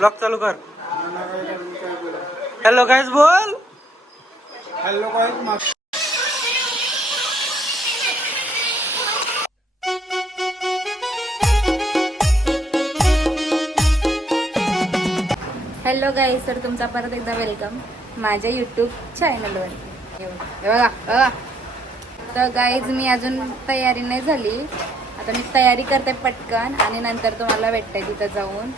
Blog चालू कर. Hello guys बोल. हॅलो काय हॅलो गाईज तर तुमचा परत एकदा वेलकम माझ्या यूट्यूब चॅनलवर हे बघा बघा. तर गाईज मी अजून तयारी नाही झाली. आता मी तयारी करते पटकन आणि नंतर तुम्हाला भेटते तिथं जाऊन.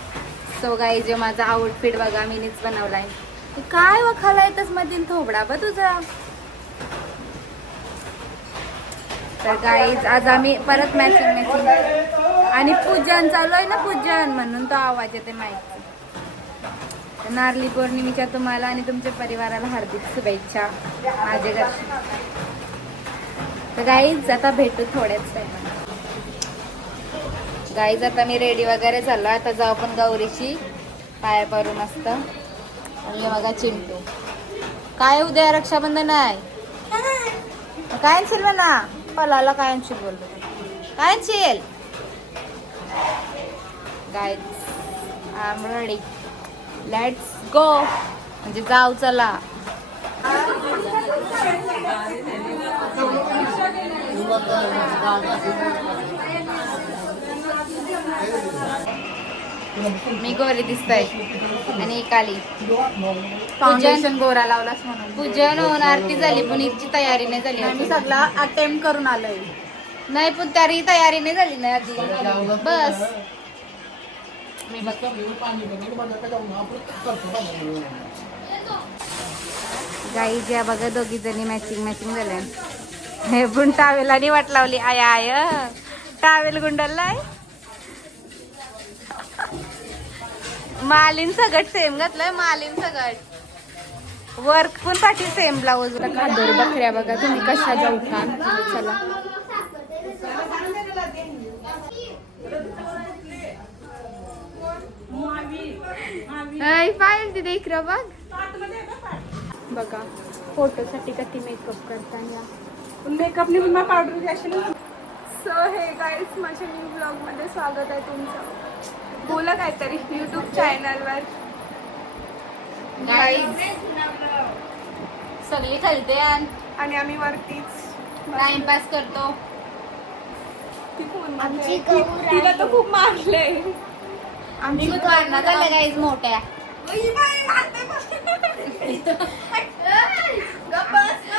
सो गाई जे माझा आउटफिट बघा मीनीच बनवलाय. काय वखाला येतच मधील थोबडा ब तुझा. तर गाईज आज आम्ही परत मॅचिंग मॅचिंग आणि पूजन चालू आहे ना पूजन? म्हणून तो आवाज येते माहिती नारली पौर्णिमेच्या तुम्हाला आणि तुमच्या परिवाराला हार्दिक शुभेच्छा. माझे घर. तर गाईज आता भेटू थोड्याच टायमात गाईज आता मी रेडी वगैरे झालो. आता जाऊ आपण गौरीची. पाया पडून मस्त आणि बघा चिंटू. काय उद्या? रक्षाबंधन आहे. काय आणशील ना. पलाला काय बोललो काय आणशील guy I ready let's go म्हणजे जाऊ चला. मी गोरी दिसतय. आणि एक आली फाउंडेशन गोरा लावलास म्हणून. पूजन होऊन आरती झाली पण इथची तयारी नाही झाली मी. सगळा अटेम्प्ट करून आलोय. नाही पण तरी तयारी नाही झाली ना आधी बस. मी गाई ज्या बघा दोघी जणी मॅचिंग मॅचिंग झाल्या हे पण टावेलानी वाट लावली आय आय टावेल गुंडललाय मालीन सगट सेम घातलंय मालीन सगट वर्क पण साठी सेम ब्लाऊज खादर बकऱ्या बघा तुम्ही कशा जाऊ का चला पाहिजे तिथे इकडं बघ. बघा फोटोसाठी कधी मेकअप करताना मेकअप ने पुन्हा पावडर असेल सो हे गाईज माझ्या न्यू ब्लॉगमध्ये स्वागत आहे तुमचं. बोला काहीतरी युट्यूब चॅनलवर सगळी खालते आणि आणि आम्ही वरतीच. टाइमपास करतो. ती फोनमध्ये तिला तर खूप मारले आमची मारण्यात आल्या गाईज मोठ्या.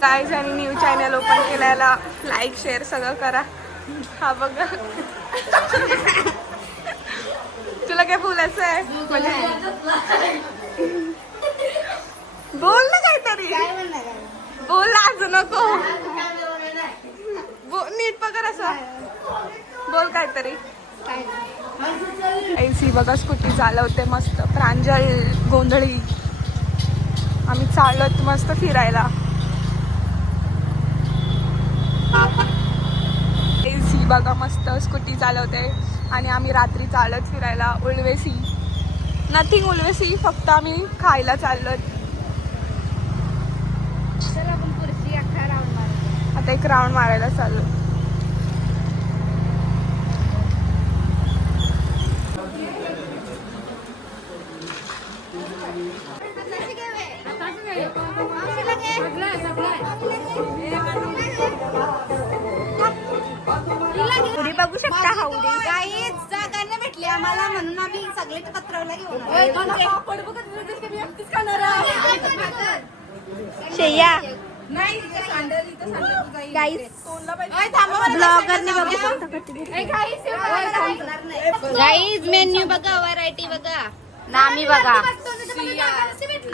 गाईज आणि न्यू चॅनल ओपन केल्याला लाईक शेअर सगळं करा. हा बघा. तुला काय बोलायचं आहे? बोल ना काहीतरी. बोल लाजू नको. बो- नीट पकड असं. बोल काहीतरी. ऐसी बघा स्कूटी चालवते मस्त. प्रांजळ गोंधळी. आम्ही चालत मस्त फिरायला. एसी बघा मस्त स्कूटी चालवते आणि आम्ही रात्री चालत फिरायला उळवेसी नथिंग उळवेसी फक्त आम्ही खायला चाललो आता एक राऊंड मारायला चाललो आम्ही बघा.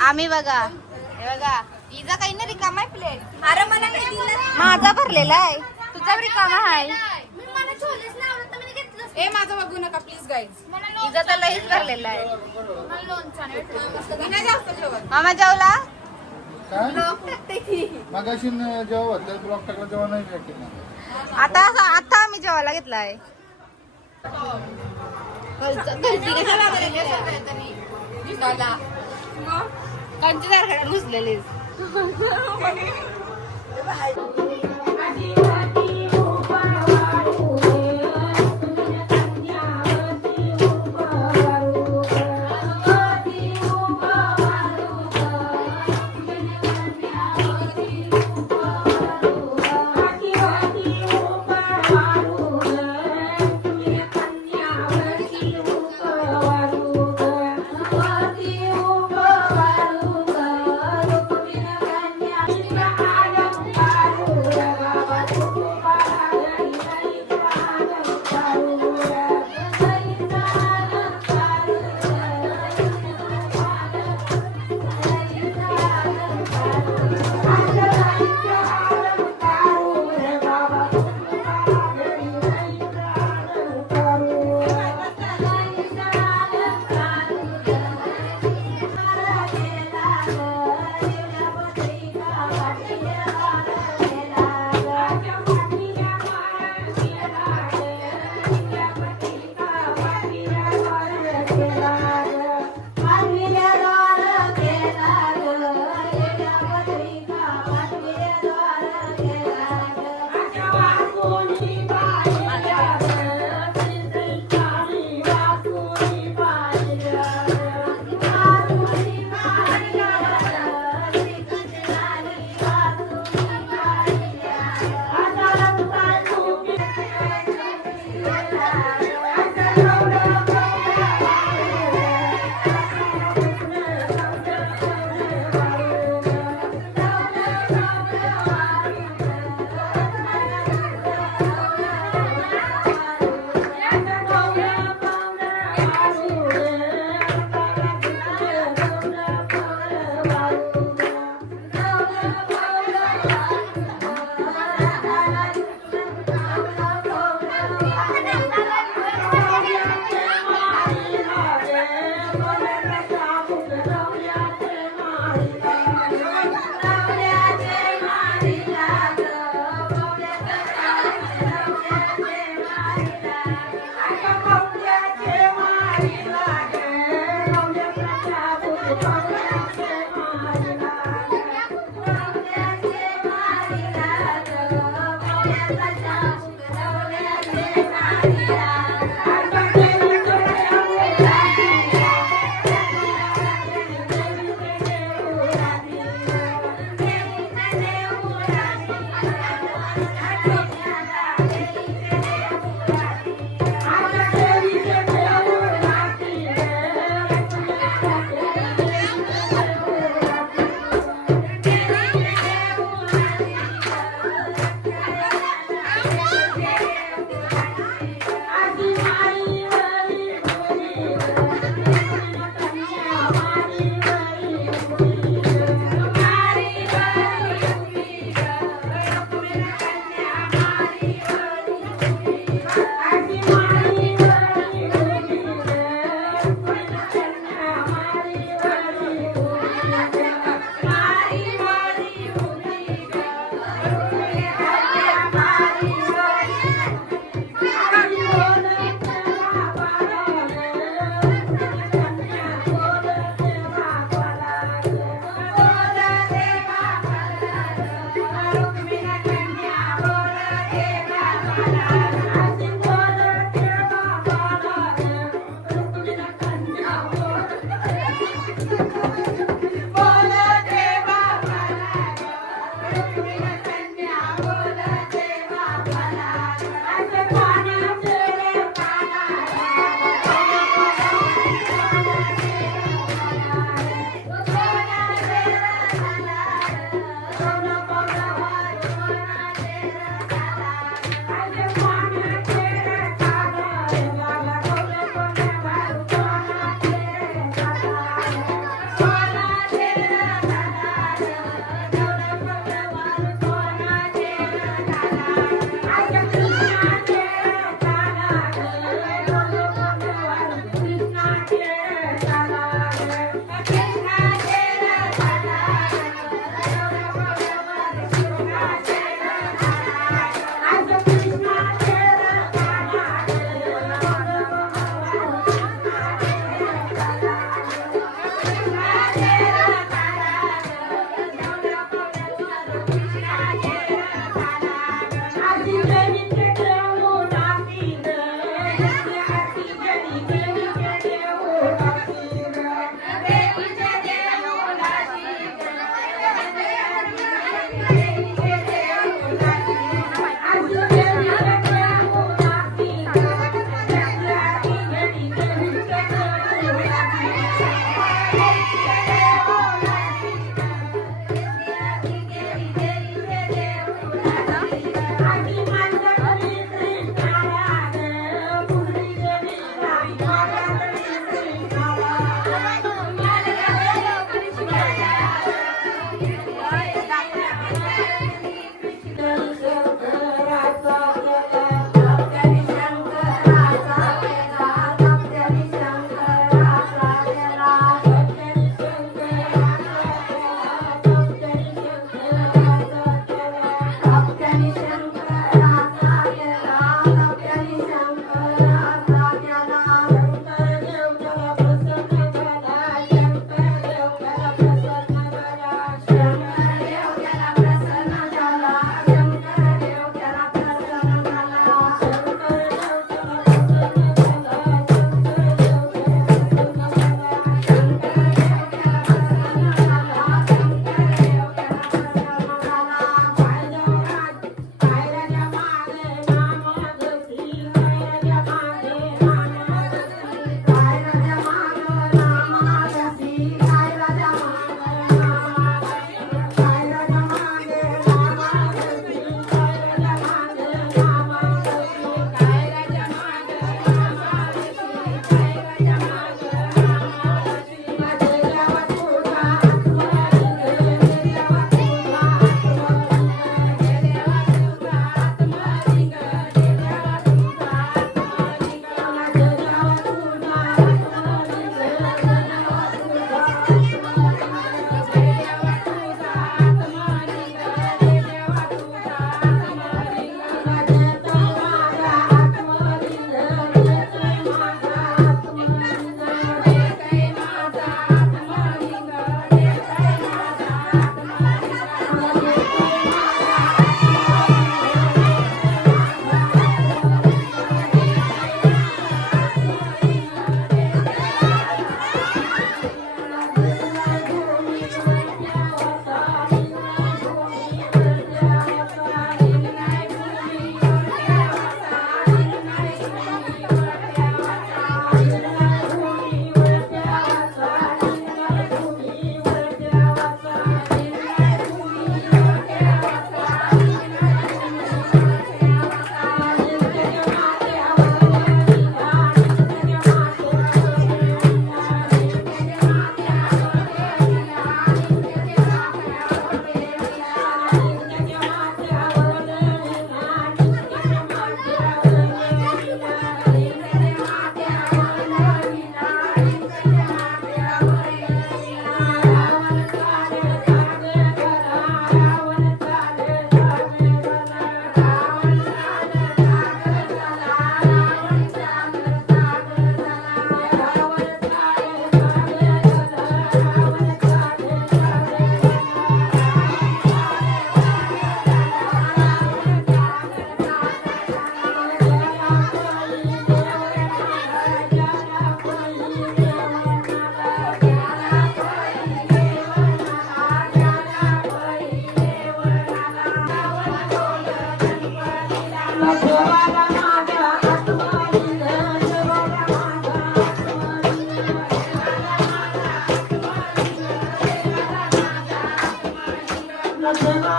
आम्ही बघा. हे बघा. हिचा काही नाही रिकामा आहे प्लेट अरे मला माझा भरलेला आहे. तुझा रिकामा आहे. ए माझं बघू नका प्लीज गाईज हिचा तर लईच भरलेला आहे. मामा जेवला? मगाशी जेव्हा होतं ब्लॉक टाकला तेव्हा नाही भेटते ना आता आता आम्ही जेवायला घेतलाय. मला मग? कोणत्या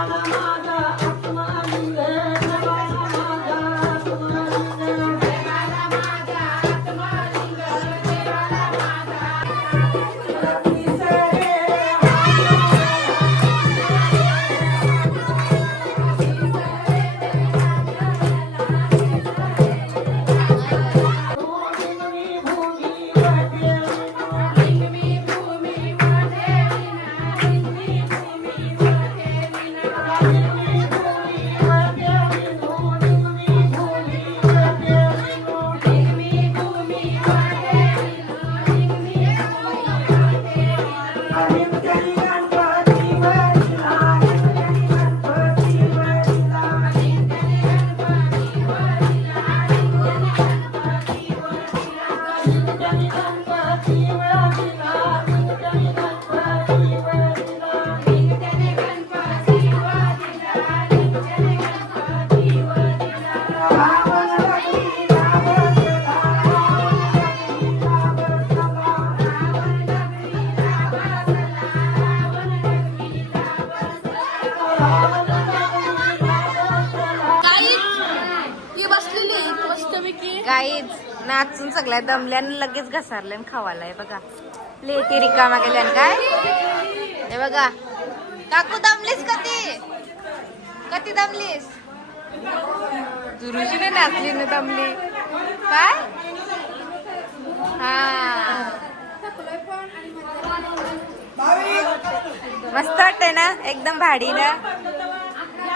गाईज नाचून सगळ्या दमल्याने लगेच घसारल्या खावालाय बघा. लेटी रिकामा गेल्या काय? हे बघा. काकू दमलीस कधी कधी दमलीस? दुरुजीने नाचली ना दमली. काय? हा. मस्त वाटतंय ना? एकदम भाडी ना?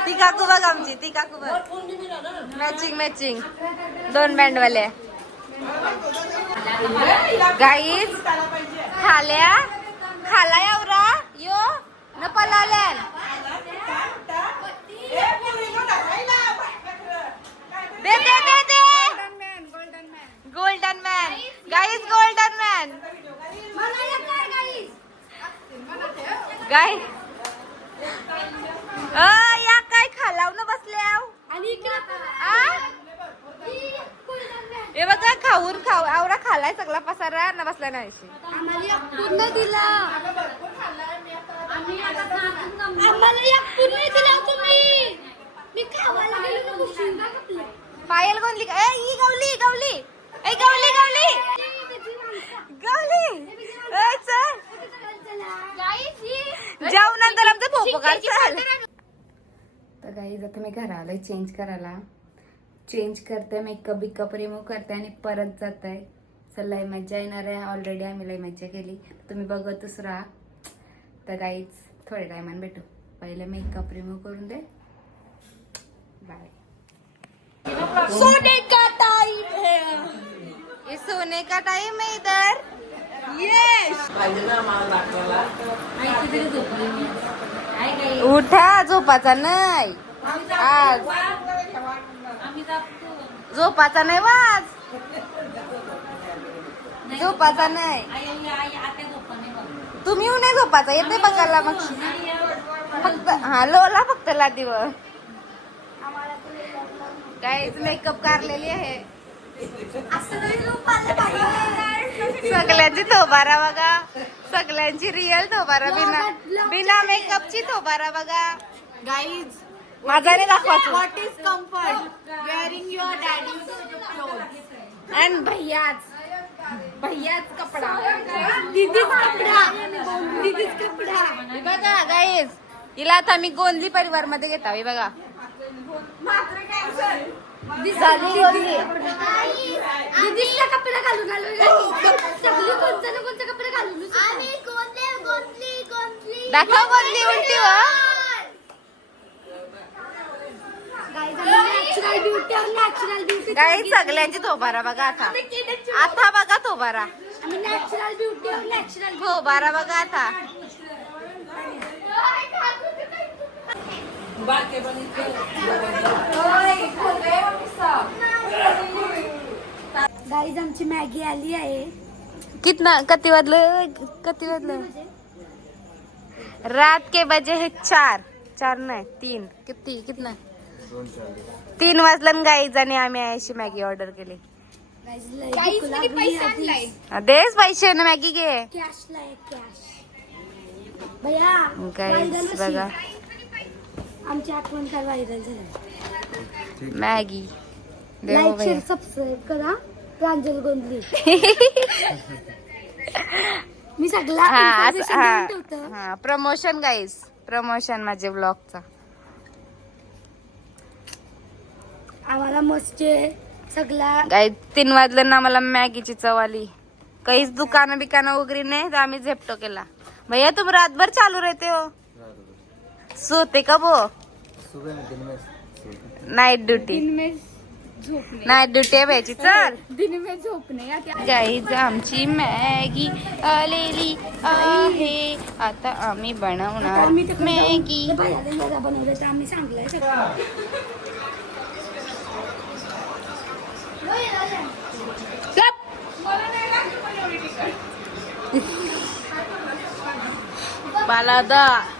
ती काकू बघ आमची ती काकू बघ. मॅचिंग मॅचिंग दोन बँडवाले गाईज खाल्या. खाला यावरा यो न पलाल्यान. दे दे दे दे. Golden man guys golden man guy अ या काय खालाव न बसल्याव? आ? हे खाऊन खाऊ आवरा खालाय सगळा पसारा न बसला नाही पूर्ण दिला. आम्हाला एक पूर्ण दिला तुम्ही. मी खावायला गेलो ना उशिरा. kapla. पायल गोंदली का? ए ही गवली गवली. ए गवली गवली. गवली. ए चल. जाऊ नंतर आमचं पोपो काढ चल. तर गाईज आता मी घरा आलोय चेंज करायला चेंज करते मेकअप बिकअप रिमूव्ह करते आणि परत जात आहे सर लय मज्जा येणार आहे. ऑलरेडी आम्ही लय मज्जा केली. तुम्ही बघतच राहा. तर गाईज थोड्या टायमाने भेटू. पहिले मेकअप रिमूव्ह करून दे. बाय सोने का टाइम है ये सोने का टाइम है इधर यस उठा झोपाचा नाही. आज. झोपाचा नाही वाज. झोपाचा नाही. तुम्ही येऊ नाही झोपाचा येते बघायला मग. फक्त हा लोला फक्त लादीवर. काहीच मेकअप कारलेली आहे. सगळ्यांची थोबारा बघा. सगळ्यांची रिअल थोबारा. बिना बिना मेकअपची थोबारा बघा. गाइस माझा नाही दाखवायचं what is comfort wearing your cloth आणि भैयाच. भैयाच कपडा. दीदीच कपडा. दीदीच कपडा. हे बघा गाईज हिला आता मी गोंधली परिवारमध्ये घेता हे बघा. झाली गोंधली दीदीचा कपडा घालून आलो सगळी कोणता ना कोणता कपडा घालून आणि कोणते गोंधली गोंधली दाखव गोंधली उलटी व natural beauty natural beauty guys सगळ्यांची थोबारा बघा आता. आता बघा थोबारा. नॅचरल ब्युटी नॅचरल थोबारा बघा आता. गाईज आमची मॅगी आली आहे. कितना कति वाजलं? कति वाजलं? रात के बजे है चार. चार नहीं तीन. कितनी कितना? तीन वाजलं गाईज आणि आम्ही अशी मॅगी ऑर्डर केली. देस पैसे ना मॅगी घे. कॅश लाय कॅश भैया गाईज बघा आमची आठवण काय व्हायरल झाली मॅगी लाईक सबस्क्राईब करा प्रांजल गोंधली मी सगळा हा प्रमोशन गाईज प्रमोशन माझे ब्लॉगचा आम्हाला मस्त सगळा गाई तीन वाजलं ना मला मॅगीची चव आली. काहीच दुकानं बिकानं वगैरे नाही तर आम्ही झेपटो केला. भैया तुम रातभर चालू रहते हो. सोते का बो नाईट ड्युटी दिन में झोपणे नाईट ड्युटी आहे भ्यायची चल. दिन में झोपणे या त्या- गाईज आमची मॅगी आलेली आहे. आता आम्ही बनवणार मॅगी. बनवलं तर आम्ही सांगलंय सगळं. Balada.